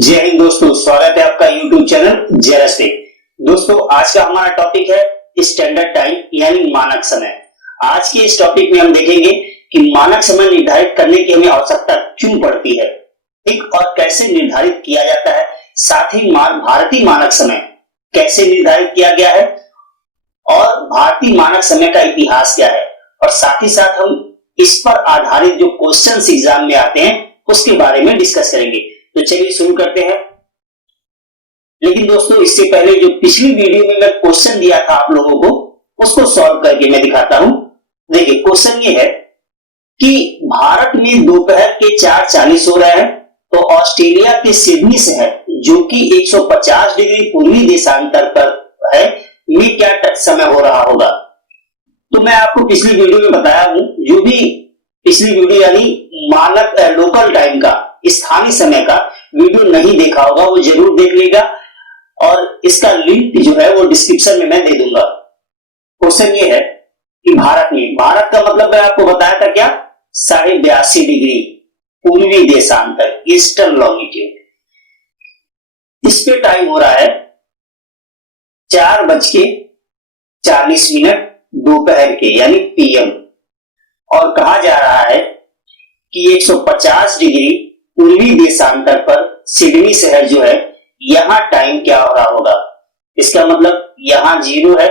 जय हिंद दोस्तों, स्वागत है आपका YouTube चैनल जेरस पे। दोस्तों, आज का हमारा टॉपिक है स्टैंडर्ड टाइम यानी मानक समय। आज के इस टॉपिक में हम देखेंगे कि मानक समय निर्धारित करने की हमें आवश्यकता क्यों पड़ती है, ठीक, और कैसे निर्धारित किया जाता है। साथ ही भारतीय मानक समय कैसे निर्धारित किया गया है और भारतीय मानक समय का इतिहास क्या है, और साथ ही साथ हम इस पर आधारित जो क्वेश्चंस एग्जाम में आते हैं उसके बारे में डिस्कस करेंगे। तो चलिए शुरू करते हैं। लेकिन दोस्तों, इससे पहले जो पिछली वीडियो में मैं क्वेश्चन दिया था आप लोगों को, उसको सॉल्व करके मैं दिखाता हूं। देखिए, क्वेश्चन ये है कि भारत में दोपहर के 4:40 हो रहे हैं, तो ऑस्ट्रेलिया के सिडनी शहर जो कि 150 डिग्री पूर्वी देशांतर पर है में क्या समय हो रहा होगा। तो मैं आपको पिछली वीडियो में बताया हूं, जो भी पिछली वीडियो यानी मानक लोकल टाइम का, स्थानीय समय का वीडियो नहीं देखा होगा वो जरूर देख लेगा, और इसका लिंक जो है वो डिस्क्रिप्शन में मैं दे दूंगा। क्वेश्चन ये है कि भारत का मतलब मैं आपको बताया था क्या, 82.5 डिग्री पूर्वी देशांतर, ईस्टर्न लॉन्गिट्यूड। इस पे टाइम हो रहा है 4:40 दोपहर के यानी पीएम, और कहा जा रहा है कि 150 डिग्री पूर्वी देशांतर पर सिडनी शहर जो है, यहां टाइम क्या हो रहा होगा। इसका मतलब यहां 0 है,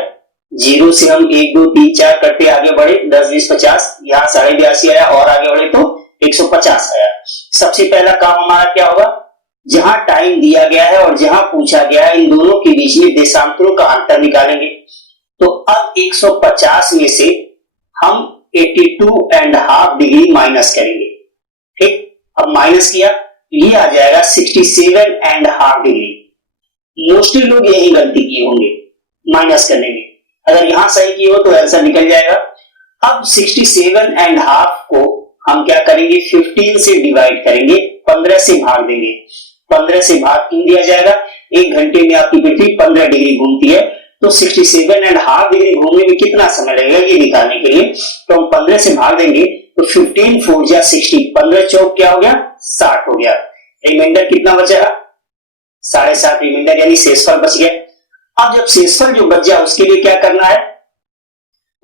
0 से हम 1 2 3 4 करते आगे बढ़े, 10 20 50, यहां 82.5 आया, और आगे बढ़े तो 150 आया। सबसे पहला काम हमारा क्या होगा, जहां टाइम दिया गया है और जहां पूछा गया है इन दोनों के बीच में देशांतरों का अंतर निकालेंगे। तो अब 150 में से हम 82.5 डिग्री माइनस करेंगे, ठीक। अब माइनस किया, ये आ जाएगा 67.5 डिग्री। मोस्टली लोग यही गलती किए होंगे माइनस करने में, अगर यहां सही किए हो तो आंसर निकल जाएगा। अब 67.5 को हम क्या करेंगे, 15 से डिवाइड करेंगे, 15 से भाग देंगे। 15 से भाग क्यों दिया जाएगा, 1 घंटे में आपकी पृथ्वी 15 डिग्री घूमती है, तो 67.5 डिग्री घूमने में कितना समय लगेगा ये निकालने के लिए, तो हम 15 से भाग देंगे, तो 15 4 जा 60, 15 चौक क्या हो गया, 60 हो गया। रिमाइंडर कितना बचा, 7.5 रिमाइंडर यानी शेषफल बच गया। अब जब शेषफल जो बच जाए उसके लिए क्या करना है,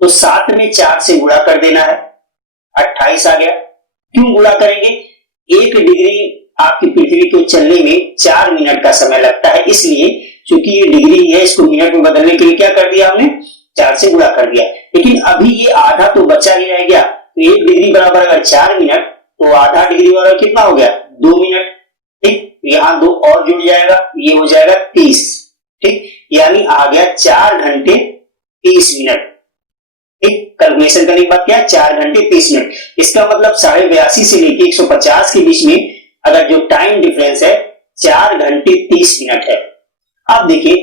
तो 7 में 4 से गुणा कर देना है, 28 आ गया। क्यों गुणा करेंगे, 1 डिग्री आपकी पृथ्वी को चलने में 4 मिनट का समय लगता है, इसलिए क्योंकि ये डिग्री है, इसको मिनट में बदलने के लिए क्या कर दिया हमने, 4 से गुणा कर दिया। लेकिन अभी ये आधा तो बचा ही रह गया, तो 1 डिग्री बराबर अगर 4 मिनट, तो आधा डिग्री बराबर कितना हो गया, 2 मिनट, ठीक। यहां 2 और जुड़ जाएगा, ये हो जाएगा 30, ठीक। यानी आ गया 4 घंटे 30 मिनट, ठीक। कैलकुलेशन करने के बाद क्या, 4 घंटे 30 मिनट। इसका मतलब 82.5 से लेकर 150 के बीच में अगर जो टाइम डिफरेंस है 4 घंटे 30 मिनट है। अब देखिए,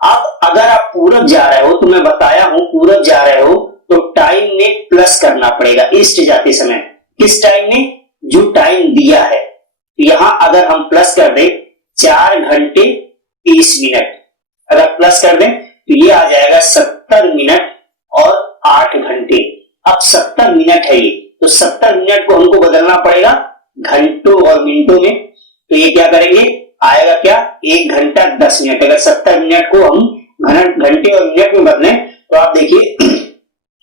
अब अगर आप पूरब जा रहे हो, तो मैं बताया हूं पूरब जा रहे हो तो टाइम में प्लस करना पड़ेगा ईस्ट जाते समय। किस टाइम में, जो टाइम दिया है, यहां अगर हम प्लस कर दें 4 घंटे 30 मिनट, अगर प्लस कर दें तो ये आ जाएगा 70 मिनट और 8 घंटे। अब 70 मिनट है ये, तो 70 मिनट को हमको बदलना पड़ेगा घंटों और मिनटों में, तो ये क्या करेंगे, आएगा क्या, 1 घंटा 10 मिनट। अगर 70 मिनट को हम घंटे और मिनट में बदलें तो आप देखिए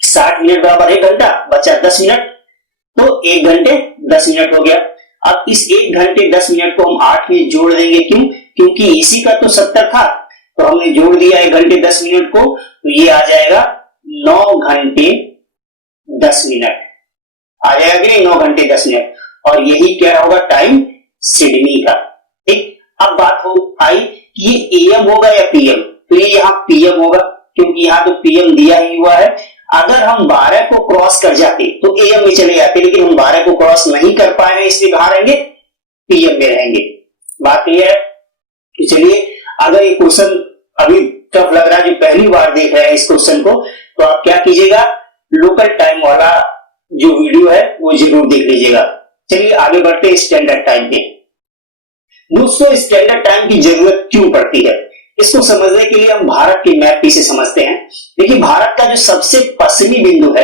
60 मिनट बराबर 1 घंटा, बचा 10 मिनट, तो 1 घंटे 10 मिनट हो गया। अब इस 1 घंटे 10 मिनट को हम 8 में जोड़ देंगे, क्यों, क्योंकि इसी का तो 70 था, तो हमने जोड़ दिया 1 घंटे 10 मिनट को, तो ये आ जाएगा 9 घंटे 10 मिनट आ जाएगा कि नहीं, 9 घंटे 10 मिनट। और यही क्या होगा टाइम सिडनी का, ठीक। अब बात हो आई कि ये एएम होगा या पीएम, तो ये यहाँ पीएम होगा, क्योंकि यहाँ तो पीएम दिया ही हुआ है। अगर हम 12 को क्रॉस कर जाते तो एएम में चले जाते, लेकिन हम 12 को क्रॉस नहीं कर पाए हैं, इसलिए कहां रहेंगे, पीएम में रहेंगे। बात क्लियर है। तो चलिए, अगर ये क्वेश्चन अभी टफ लग रहा है, जो पहली बार देख रहे हैं इस क्वेश्चन को, तो आप क्या कीजिएगा, लोकल टाइम वाला जो वीडियो है वो जरूर देख लीजिएगा। चलिए आगे बढ़ते हैं स्टैंडर्ड टाइम पे। दोस्तों, स्टैंडर्ड टाइम की जरूरत क्यों पड़ती है, इसको समझने के लिए हम भारत के मैप पे से समझते हैं। देखिए, भारत का जो सबसे पश्चिमी बिंदु है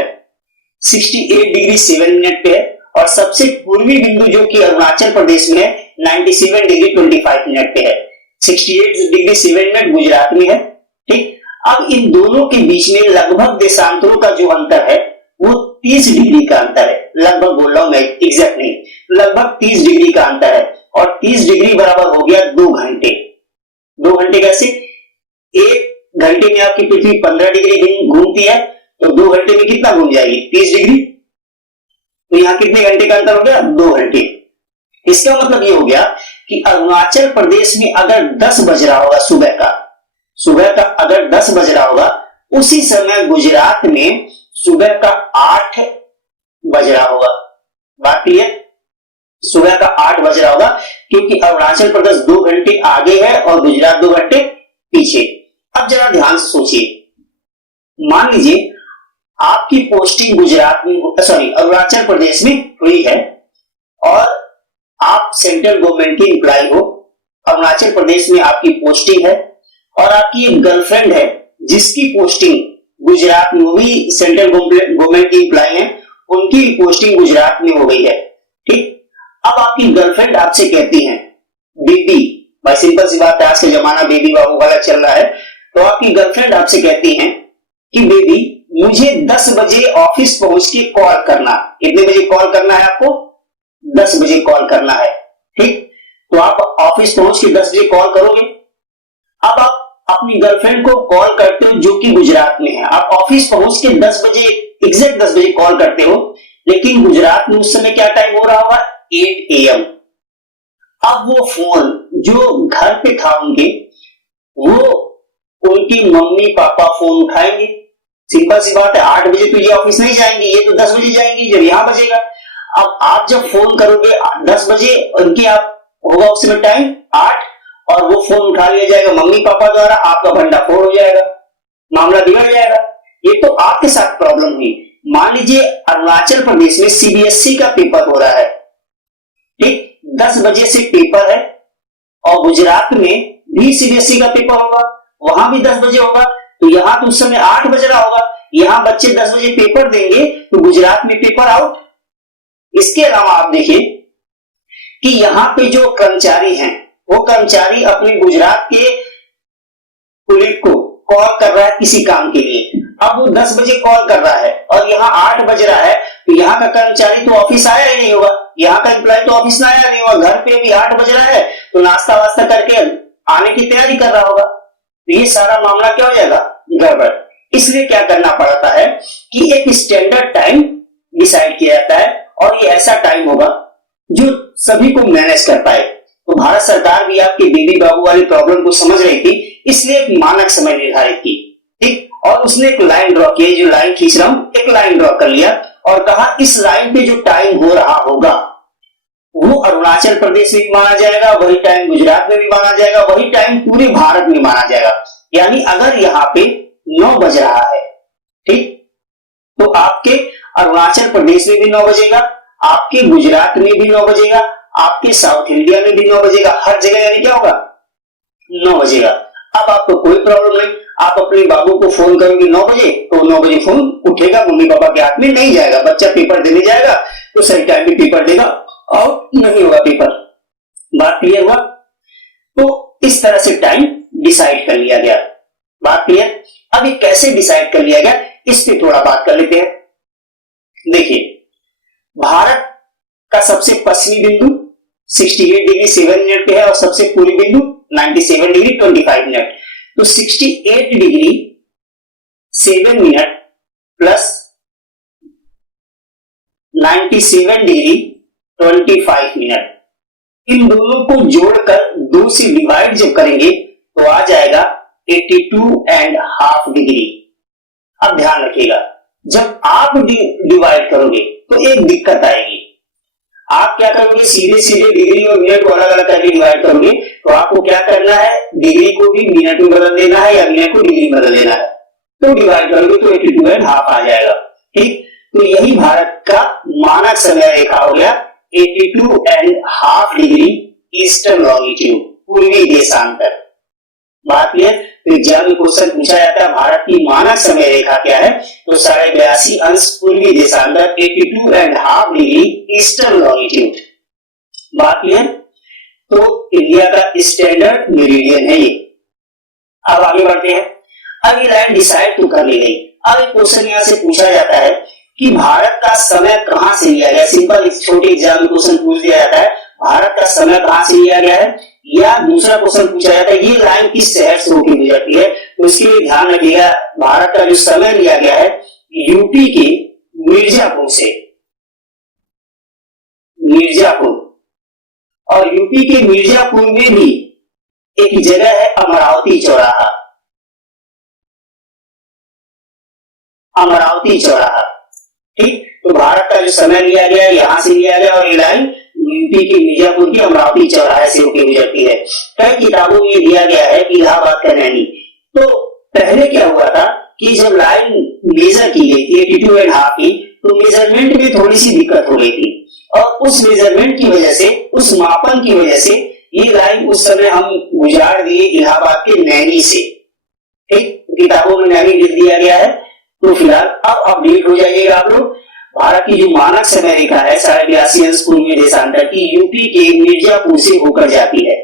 68 डिग्री 7 मिनट पे है, और सबसे पूर्वी बिंदु जो कि अरुणाचल प्रदेश में है 97 डिग्री 25 मिनट पे है। 68 डिग्री 7 मिनट गुजरात में है। ठीक, अब इन दोनों के बीच में लगभग देशांतरों का जो अंतर है वो 30 डिग्री का अंतर है। लगभग बोल रहा हूं मैं, एग्जैक्ट नहीं, लगभग 30 डिग्री का अंतर है। और 30 डिग्री बराबर हो गया 2 घंटे। 2 घंटे कैसे? 1 घंटे में आपकी पृथ्वी 15 डिग्री घूमती है, तो 2 घंटे में कितना घूम जाएगी? 30 डिग्री। तो यहां कितने घंटे का अंतर हो गया? 2 घंटे। इसका मतलब ये हो गया कि अरुणाचल प्रदेश में अगर 10 बज रहा होगा सुबह का अगर 10 बज रहा होगा, उसी समय गुजरात में सुबह का 8 बज रहा होगा। बात क्लियर? सुबह का 8 बज रहा होगा, क्योंकि अरुणाचल प्रदेश 2 घंटे आगे है और गुजरात 2 घंटे पीछे। अब जरा ध्यान से सोचिए, मान लीजिए आपकी पोस्टिंग गुजरात में, अरुणाचल प्रदेश में हुई है और आप सेंट्रल गवर्नमेंट की एम्प्लॉय हो। अरुणाचल प्रदेश में आपकी पोस्टिंग है और आपकी एक गर्लफ्रेंड है जिसकी पोस्टिंग गुजरात में, वो भी सेंट्रल गवर्नमेंट की एम्प्लॉय है, उनकी पोस्टिंग गुजरात में हो गई है। ठीक, अब आपकी गर्लफ्रेंड आपसे कहती है, बेबी, भाई सिंपल सी बात है, आज का जमाना बेबी बाबू वाला चल रहा है, तो आपकी गर्लफ्रेंड आपसे कहती है कि बेबी मुझे 10 बजे ऑफिस पहुंच के कॉल करना। कितने बजे कॉल करना है आपको? 10 बजे कॉल करना है। ठीक, तो आप ऑफिस पहुंच के 10 बजे कॉल करोगे। अब आप अपनी गर्लफ्रेंड को कॉल करते हो जो कि गुजरात में है। आप ऑफिस पहुंच के 10 बजे, एग्जैक्ट 10 बजे कॉल करते हो, लेकिन गुजरात में उस समय क्या टाइम हो रहा होगा? 8 AM। अब वो फोन जो घर पे था उनके, वो उनकी मम्मी पापा फोन उठाएंगे। सिंपल सी बात है, 8 बजे तो ये ऑफिस नहीं जाएंगे, ये तो 10 बजे जाएंगे जब यहां बजेगा। अब आप जब फोन करोगे 10 बजे, उनके आप होगा उस समय टाइम 8, और वो फोन उठा लिया जाएगा मम्मी पापा द्वारा, आपका भंडाफोड़ हो जाएगा, मामला बिगड़ जाएगा। ये तो आपके साथ प्रॉब्लम हुई। मान लीजिए अरुणाचल प्रदेश में CBSE का पेपर हो रहा है, ठीक, 10 बजे से पेपर है, और गुजरात में भी CBSE का पेपर होगा, वहां भी 10 बजे होगा, तो यहां तो उस समय 8 बज रहा होगा। यहां बच्चे 10 बजे पेपर देंगे तो गुजरात में पेपर आउट। इसके अलावा आप देखिए कि यहां पे जो कर्मचारी हैं, वो कर्मचारी अपने गुजरात के कुलीग को कॉल कर रहा है किसी काम के लिए। अब वो 10 बजे कॉल कर रहा है और यहाँ 8 बज रहा है, तो यहाँ का कर्मचारी तो ऑफिस आया ही नहीं होगा, यहाँ का एम्प्लॉय तो ऑफिस में आया नहीं होगा, घर पे भी 8 बज रहा है तो नाश्ता वास्ता करके आने की तैयारी कर रहा होगा। तो ये सारा मामला क्या हो जाएगा? गड़बड़। इसलिए क्या करना पड़ता है कि एक स्टैंडर्ड टाइम डिसाइड किया जाता है, और ये ऐसा टाइम होगा जो सभी को मैनेज कर पाए। तो भारत सरकार भी आपके बेबी बाबू वाली प्रॉब्लम को समझ रही थी, इसलिए एक मानक समय निर्धारित की। ठीक, और उसने एक लाइन ड्रॉ की, जो लाइन खींच रहा हूं, एक लाइन ड्रॉ कर लिया और कहा इस लाइन पे जो टाइम हो रहा होगा वो अरुणाचल प्रदेश में भी माना जाएगा, वही टाइम गुजरात में भी माना जाएगा, वही टाइम पूरे भारत में माना जाएगा। यानी अगर यहाँ पे 9 बज रहा है, ठीक, तो आपके अरुणाचल प्रदेश में भी 9 बजेगा, आपके गुजरात में भी 9 बजेगा, आपके साउथ इंडिया में भी 9 बजेगा, हर जगह यानी क्या होगा? 9 बजेगा। अब आपको कोई प्रॉब्लम नहीं, आप अपने बाबू को फोन करोगे 9 बजे, तो 9 बजे फोन उठेगा, मम्मी पापा के हाथ में नहीं जाएगा, बच्चा पेपर देने जाएगा तो सही टाइम पे पेपर देगा, आउट नहीं होगा पेपर। बात क्लियर हुआ? तो इस तरह से टाइम डिसाइड कर लिया गया। बात क्लियर? अब ये कैसे डिसाइड कर लिया गया, इस पे थोड़ा बात कर लेते हैं। देखिए, भारत का सबसे पश्चिमी बिंदु 68 डिग्री 7 मिनट पे है और सबसे पूर्वी बिंदु 97 डिग्री 25 मिनट। तो 68 degree 7 minute plus 97 degree 25 minute, इन दोनों को जोड़कर 2 से डिवाइड जब करेंगे तो आ जाएगा 82.5 डिग्री। अब ध्यान रखिएगा, जब आप डिवाइड करोगे तो एक दिक्कत आएगी। आप क्या करोगे, सीधे सीधे डिग्री और मिनट को अलग अलग करके डिवाइड करोगे, तो आपको क्या करना है, डिग्री को भी मिनट में बदल देना है या मिनट को डिग्री में बदल देना है। तो डिवाइड करोगे तो 82.5 आ जाएगा। ठीक, तो यही भारत का मानक समय रेखा हो गया 82.5 डिग्री ईस्टर्न लॉन्गिट्यूड, पूर्वी देशांतर। बात क्लियर? तो एग्जाम में क्वेश्चन पूछा जाता है भारत की मानक समय रेखा क्या है, तो 82.5 अंश पूर्वी देशांतर, 82.5 डिग्री ईस्टर्न लॉन्गिट्यूड। बात क्लियर? तो इंडिया का स्टैंडर्ड मेरिडियन है ये। अब आगे बढ़ते हैं। अब ये लाइन डिसाइड तो कर ली गई। अब एक क्वेश्चन यहां से पूछा जाता है कि भारत का समय कहां से लिया गया। सिंपल छोटे एग्जाम में क्वेश्चन पूछ दिया जाता है, भारत का समय कहां से लिया गया है। या दूसरा क्वेश्चन पूछा जाता है, ये लाइन किस शहर से होकर गुजरती है। तो इसके लिए ध्यान रखिएगा, भारत का जो समय लिया गया है यूपी के मिर्जापुर से, मिर्जापुर। और यूपी के मिर्जापुर में भी एक जगह है अमरावती चौराहा, अमरावती चौराहा। ठीक, तो भारत का जो समय लिया गया है यहां से लिया गया और ये लाइन यूपी के मिर्जापुर की अमरावती चौराहे से होकर गुजरती है। कई किताबों में दिया गया है कि इलाहाबाद का नैनी। तो पहले क्या हुआ था कि जब लाइन मेजर की गई थी 82.5 की, तो मेजरमेंट में थोड़ी सी दिक्कत हो गई थी और उस मेजरमेंट की वजह से, उस मापन की वजह से ये लाइन उस समय हम गुजार दिए इलाहाबाद के नैनी से। ठीक, किताबों में नैनी लिख दिया गया है। तो फिलहाल अब अपडेट हो जाइएगा आप लोग। भारत की जो मानक समय रेखा है 82.5 अंश पूर्वी देशांतर की यूपी के मिर्जापुर से होकर जाती है।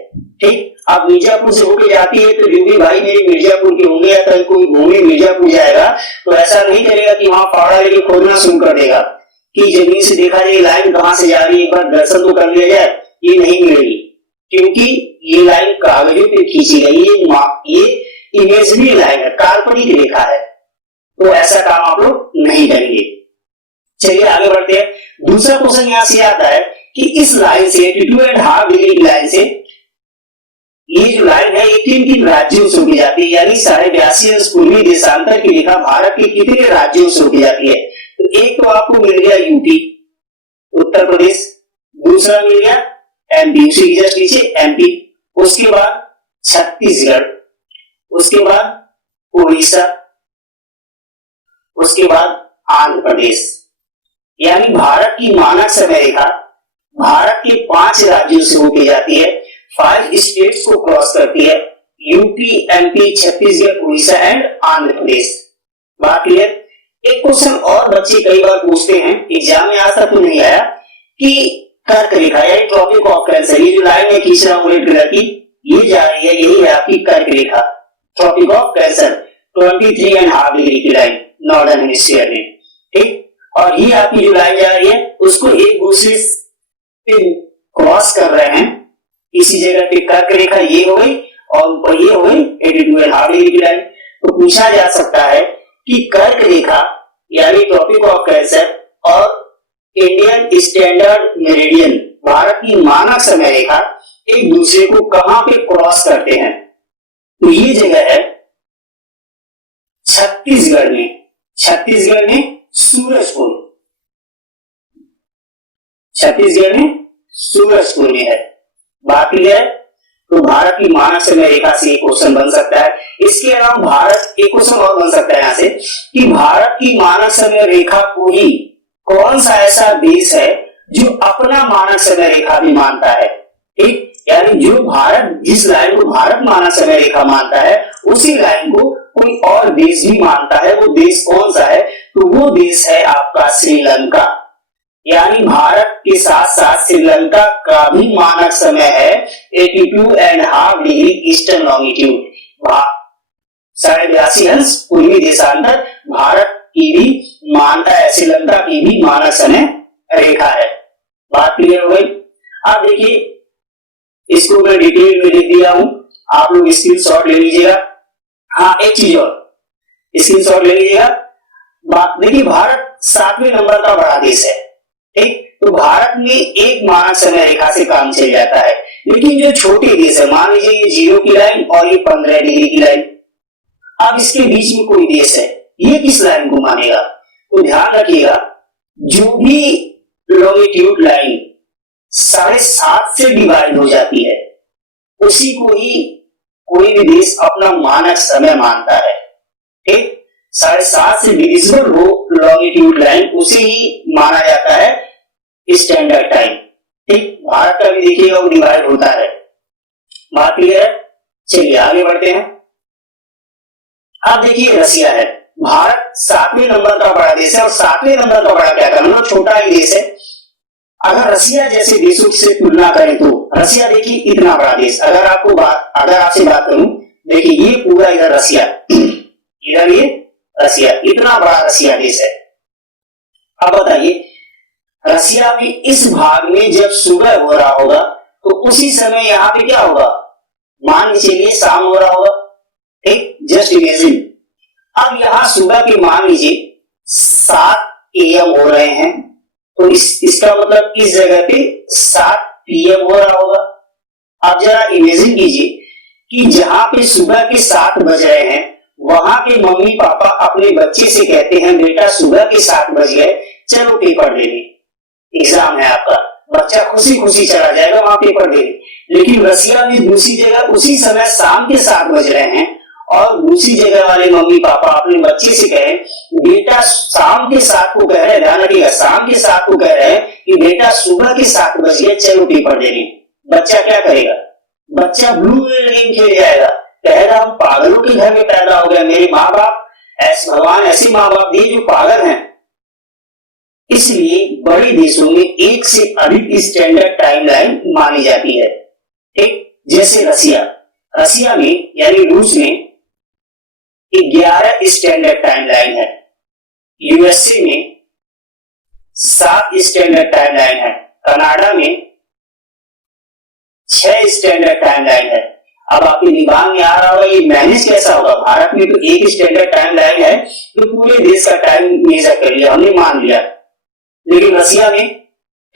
ठीक, अब मिर्जापुर से होकर जाती है तो जो भी भाई मेरे मिर्जापुर के होंगे या कहीं कोई घूमने मिर्जापुर जाएगा तो ऐसा नहीं करेगा कि वहां फावड़ा लेके खोदना शुरू कर देगा कि जमीन से देखा जाए लाइन कहां से जा रही है, एक बार दर्शन तो कर लिया जाए। ये नहीं मिलेगी, क्योंकि ये लाइन कागजों पे खींची गई है, ये इमेजरी लाइन है, काल्पनिक रेखा है। तो ऐसा काम आप लोग नहीं करेंगे। चलिए आगे बढ़ते हैं। दूसरा क्वेश्चन यहां से आता है कि इस लाइन से 82.5 डिग्री की लाइन से ये जो लाइन है ये किन राज्यों से होकर जाती है, यानी 82.5 अंश पूर्वी देशांतर की रेखा भारत के कितने राज्यों से होकर जाती है। तो एक तो आपको मिल गया यूपी, उत्तर प्रदेश, दूसरा मिल गया एमपी, उसी जस्ट नीचे एमपी, उसके बाद छत्तीसगढ़, उसके बाद उड़ीसा, उसके बाद आंध्र प्रदेश। यानी भारत की मानक समय रेखा भारत के 5 राज्यों से होकर जाती है, 5 स्टेट्स को क्रॉस करती है, UP, MP, Chhattisgarh, Orissa and Andhra Pradesh. बात क्लियर। एक क्वेश्चन और बच्चे कई बार पूछते हैं, एग्जाम में आज तक तो नहीं आया, कि कर्क रेखा यानी ट्रॉपिक ऑफ कैंसर, ये जो लाइन है खींच रहा हूं रेड कलर की, ये जा रही है, यही है आपकी कर्क रेखा, ट्रॉपिक ऑफ कैंसर 23.5 डिग्री की लाइन नॉर्दर्न हेमिस्फीयर में। ठीक, और ये आपकी जो लाइन जा रही है उसको एक दूसरे पे क्रॉस कर रहे हैं। इसी जगह पे कर्क रेखा ये हो गई और ये हो गई 82.5 डिग्री की लाइन। तो पूछा जा सकता है कि कर्क रेखा यानी ट्रॉपिक ऑफ कैंसर और इंडियन स्टैंडर्ड मेरिडियन भारत की मानक समय रेखा एक दूसरे को कहां पे क्रॉस करते हैं। तो ये जगह है छत्तीसगढ़ में, छत्तीसगढ़ में सूरजपुर, छत्तीसगढ़ में सूरजपुर में है। बात क्लियर है। तो भारत की मानक समय रेखा से एक क्वेश्चन बन सकता है। इसके अलावा भारत एक क्वेश्चन और बन सकता है यहां से कि भारत की मानक समय रेखा को ही कौन सा ऐसा देश है जो अपना मानक समय रेखा भी मानता है। ठीक, यानी जो भारत जिस लाइन को भारत मानक समय रेखा मानता है उसी लाइन को कोई और देश भी मानता है। वो देश कौन सा है? तो वो देश है आपका श्रीलंका। यानी भारत के साथ साथ श्रीलंका का भी मानक समय है 82.5 डिग्री ईस्टर्न लॉन्गिट्यूड, 82.5 अंश पूर्वी देशांतर भारत की भी मानता है, श्रीलंका की भी मानक समय रेखा है। बात क्लियर हो गई। अब देखिए इसको मैं डिटेल में लिख दिया हूं, आप लोग स्क्रीनशॉट ले लीजिएगा। हाँ, एक चीज और स्क्रीनशॉट ले लीजिएगा। बात देखिए, भारत 7वें नंबर का बड़ा देश है। ठीक, तो भारत में एक मानक समय रेखा से काम चल जाता है, लेकिन जो छोटे देश है, मान लीजिए ये 0 की लाइन और ये 15 डिग्री की लाइन, अब इसके बीच में कोई देश है, ये किस लाइन को मानेगा? तो ध्यान रखिएगा, जो भी लॉन्गिट्यूड लाइन 7.5 से डिवाइड हो जाती है उसी को ही कोई भी देश अपना मानक समय मानता है। ठीक, 7.5 से डिविजिबल हो लॉन्गिट्यूड लाइन उसे ही माना जाता है स्टैंडर्ड टाइम। ठीक, भारत का भी देखिएगा वो डिवाइड होता है। बात क्लियर है। चलिए आगे बढ़ते हैं। अब देखिए रसिया है, भारत 7वें नंबर का बड़ा देश है और 7वें नंबर का बड़ा क्या करना, छोटा ही देश है। अगर रसिया जैसे देशों से तुलना करें तो रसिया देखिए इतना बड़ा देश, अगर आपसे बात करूं, देखिए ये पूरा इधर रसिया, इधर ये रसिया, इतना बड़ा रसिया देश है। अब बताइए रसिया में इस भाग में जब सुबह हो रहा होगा तो उसी समय यहाँ पे क्या होगा, मान के चलिए शाम हो रहा होगा, ठीक, जस्ट इमेजिन। अब यहाँ सुबह के मान लीजिए 7 AM हो रहे हैं, तो इसका मतलब इस जगह पे 7 PM हो रहा होगा। अब जरा इमेजिन कीजिए कि जहां पे सुबह के 7 बज रहे हैं वहां के मम्मी पापा अपने बच्चे से कहते हैं बेटा सुबह के 7 बज गए, चलो पेपर दे दे, एग्जाम है आपका। बच्चा खुशी खुशी चला जाएगा वहां पेपर दे। लेकिन रसिया में दूसरी जगह उसी समय शाम के 7 बज रहे हैं और दूसरी जगह वाले मम्मी पापा अपने बच्चे से कहे बेटा शाम के 7 को कह रहे हैं, ध्यान रखिएगा, शाम के 7 को कह रहे हैं कि बेटा सुबह के 7 बज गए, चलो पेपर देने। बच्चा क्या करेगा, बच्चा ब्लू गेम खेल जाएगा, कहेगा हम पागलों के घर में पैदा हो गए, मेरे माँ बाप ऐसे, भगवान ऐसे माँ बाप दिए जो पागल हैं। इसलिए बड़े देशों में एक से अधिक स्टैंडर्ड टाइमलाइन मानी जाती है, ठीक। जैसे रसिया में यानी रूस में 11 स्टैंडर्ड टाइमलाइन है, यूएसए में 7 स्टैंडर्ड टाइमलाइन है, कनाडा में 6 स्टैंडर्ड टाइमलाइन है। अब आपके दिमाग में आ रहा होगा ये मैनेज कैसा होगा, भारत में तो एक स्टैंडर्ड टाइमलाइन है तो पूरे देश का टाइम मेजर कर लिया, हमने मान लिया, लेकिन रसिया में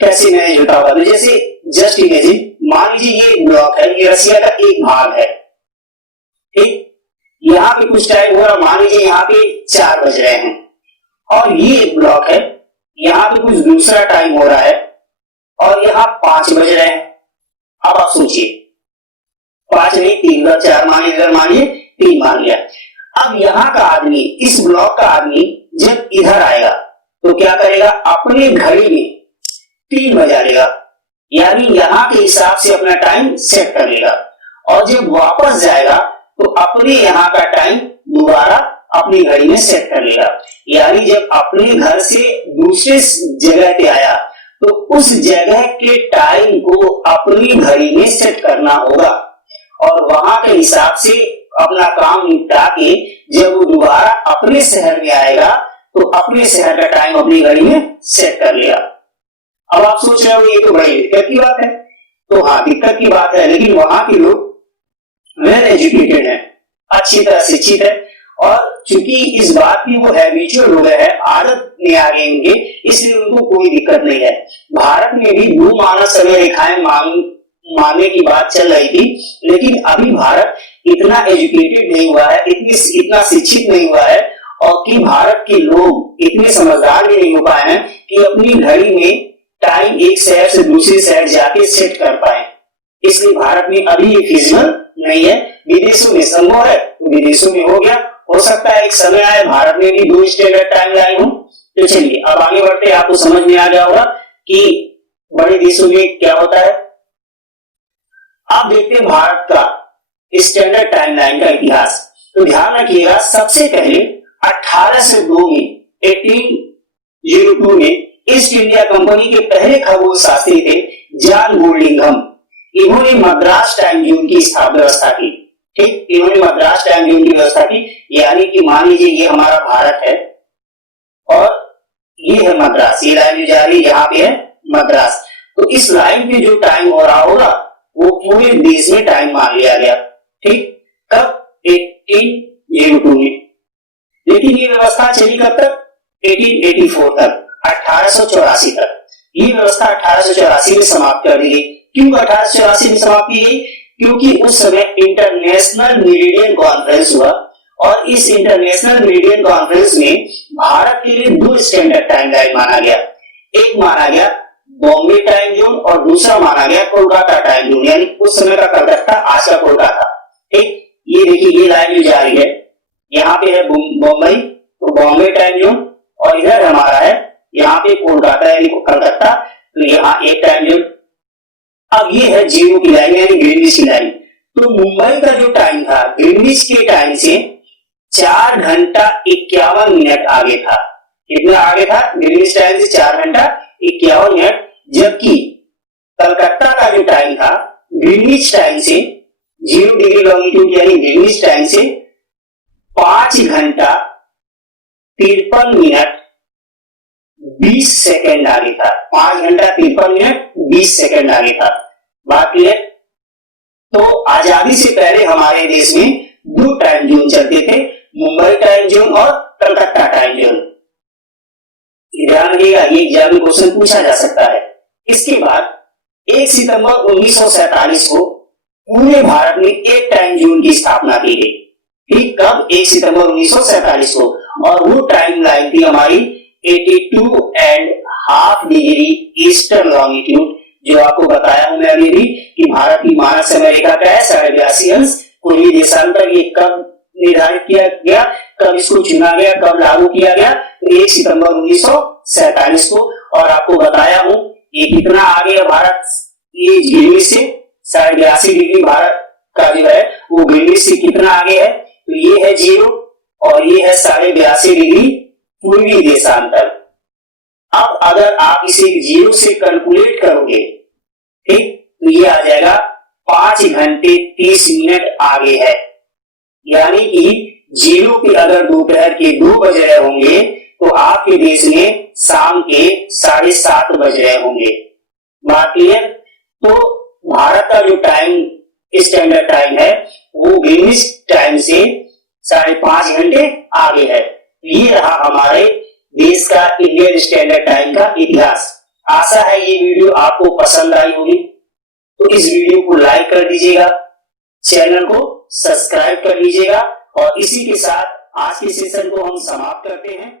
कैसे मैनेज होता होगा। तो जैसे जस्ट इमेजिन, मान लीजिए ये ब्लॉक है, ये रसिया का एक भाग है, ठीक। यहाँ पे कुछ टाइम हो रहा, मान लीजिए यहाँ पे 4 बज रहे हैं और ये एक ब्लॉक है, यहाँ पे कुछ दूसरा टाइम हो रहा है और यहाँ 5 बज रहे हैं। अब आप सोचिए 5 नहीं 3 और 4 मानिए, इधर मानिए 3 मान लिया। अब यहाँ का आदमी, इस ब्लॉक का आदमी जब इधर आएगा तो क्या करेगा, अपने घड़ी में 3 बजा लेगा, यानी यहाँ के हिसाब से अपना टाइम सेट कर लेगा और जब वापस जाएगा तो अपने यहाँ का टाइम दोबारा अपनी घड़ी में सेट कर लेगा। यानी जब अपने घर से दूसरे जगह पे आया तो उस जगह के टाइम को अपनी घड़ी में सेट करना होगा और वहां के हिसाब से अपना काम निपटा के जब वो दोबारा अपने शहर में आएगा तो अपने शहर का टाइम अपनी घड़ी में सेट कर लेगा। अब आप सोच रहे हो ये तो बड़ी दिक्कत की बात है, तो हाँ दिक्कत की बात है, लेकिन वहां के लोग वेल एजुकेटेड है, अच्छी तरह शिक्षित है और चूंकि इस बात की वो हैबिचुअल हो गए हैं, आदत में आ गए होंगे, इसलिए उनको कोई दिक्कत नहीं है। भारत में भी 2 मानक समय रेखाएं मानने की बात चल रही थी, लेकिन अभी भारत इतना एजुकेटेड नहीं हुआ है, इतना शिक्षित नहीं हुआ है और कि भारत के लोग इतने समझदार भी नहीं हो पाए हैं कि अपनी घड़ी में टाइम एक शहर से दूसरे शहर जाके सेट कर पाए। इसलिए भारत में अभी ये फिजिबल नहीं है। विदेशों में संभव है तो विदेशों में हो गया, हो सकता है एक समय आए भारत में भी 2 स्टैंडर्ड टाइमलाइन हो। तो चलिए अब आगे बढ़ते, आपको समझ में आ गया होगा कि बड़े देशों में क्या होता है। आप देखते हैं भारत का स्टैंडर्ड टाइमलाइन का इतिहास, तो ध्यान रखिएगा सबसे पहले 1802 में 1802 में ईस्ट इंडिया कंपनी के पहले खगोल शास्त्री थे जॉन गोल्डिंघम, इन्होंने मद्रास टाइम जोन की व्यवस्था की, ठीक, इन्होंने मद्रास टाइम जोन की व्यवस्था की, यानी कि मान लीजिए ये हमारा भारत है और ये है मद्रास, ये लाइन जो जा रही है यहाँ पे है मद्रास, तो इस लाइन पे जो टाइम हो रहा होगा वो पूरे देश में टाइम मान लिया गया, ठीक। कब 1802 में, लेकिन ये व्यवस्था चली कब तक, 1884 तक, 1884 तक। ये व्यवस्था 1884 में समाप्त कर दी गई। क्यों 1884 में समाप्त की गई, क्योंकि उस समय इंटरनेशनल मेरिडियन कॉन्फ्रेंस हुआ और इस इंटरनेशनल मेरिडियन कॉन्फ्रेंस में भारत के लिए 2 स्टैंडर्ड टाइमलाइन माना गया, एक माना गया बॉम्बे टाइम जोन और दूसरा माना गया कोलकाता टाइम जोन, यानी उस समय का कलकत्ता आज का कोलकाता, ठीक। ये देखिए ये लाइन जो जा रही है यहाँ पे है बॉम्बे, तो बॉम्बे टाइम जोन और इधर हमारा है यहाँ पे कोलकाता यानी कलकत्ता, तो यहाँ एक टाइम जोन। अब ये है जीरो की लाइन यानी ग्रीनविच की लाइन, तो मुंबई का जो टाइम था ग्रीनविच के टाइम से 4 घंटा 51 मिनट आगे था। कितना आगे था, ग्रीनविच टाइम से 4 घंटा 51 मिनट, जबकि कलकत्ता का जो टाइम था ग्रीनविच टाइम से 0 डिग्री लॉन्गिट्यूड यानी ग्रीनविच टाइम से 5 घंटा 53 मिनट 20 सेकेंड आगे था। 5 घंटा 53 मिनट 20 सेकेंड आगे था। बात क्लियर? तो आजादी से पहले हमारे देश में 2 टाइम जोन चलते थे, मुंबई टाइम जोन और कलकत्ता टाइम जोन। ध्यान रखिएगा, ये एग्जाम में क्वेश्चन पूछा जा सकता है। इसके बाद 1 सितंबर 1947 को पूरे भारत में एक टाइम जोन की स्थापना की गई। ठीक कब? 1 सितंबर 1947 को। और वो टाइम लाइन थी हमारी 82.5 डिग्री ईस्टर्न लॉन्गिट्यूड, जो आपको बताया हूं मैं अभी भी कि भारत की मानक समय रेखा का है 82.5 अंश। पूर्वी देशांतर ये कब निर्धारित किया गया, कब इसको चुना गया, कब लागू किया गया? तो 1 सितंबर 1947 को। और आपको बताया हूं ये कितना आगे है भारत, ये ग्रीनविच से 82.5 डिग्री भारत का जो है वो ग्रीनविच से कितना आगे है? तो ये है 0 और ये है 82.5 डिग्री पूर्वी देशांतर। अब अगर आप इसे 0 से कैलकुलेट करोगे, ठीक, तो ये आ जाएगा 5 घंटे 30 मिनट आगे है। यानी कि 0 के अगर दोपहर के 2 बज रहे होंगे तो आपके देश में शाम के 7:30 बज रहे होंगे। बात क्लियर? तो भारत का जो टाइम स्टैंडर्ड टाइम है वो ग्रीनविच टाइम से 5.5 घंटे आगे है। ये रहा हमारे देश का इंडियन स्टैंडर्ड टाइम का इतिहास। आशा है ये वीडियो आपको पसंद आई होगी, तो इस वीडियो को लाइक कर दीजिएगा, चैनल को सब्सक्राइब कर लीजिएगा और इसी के साथ आज के सेशन को हम समाप्त करते हैं।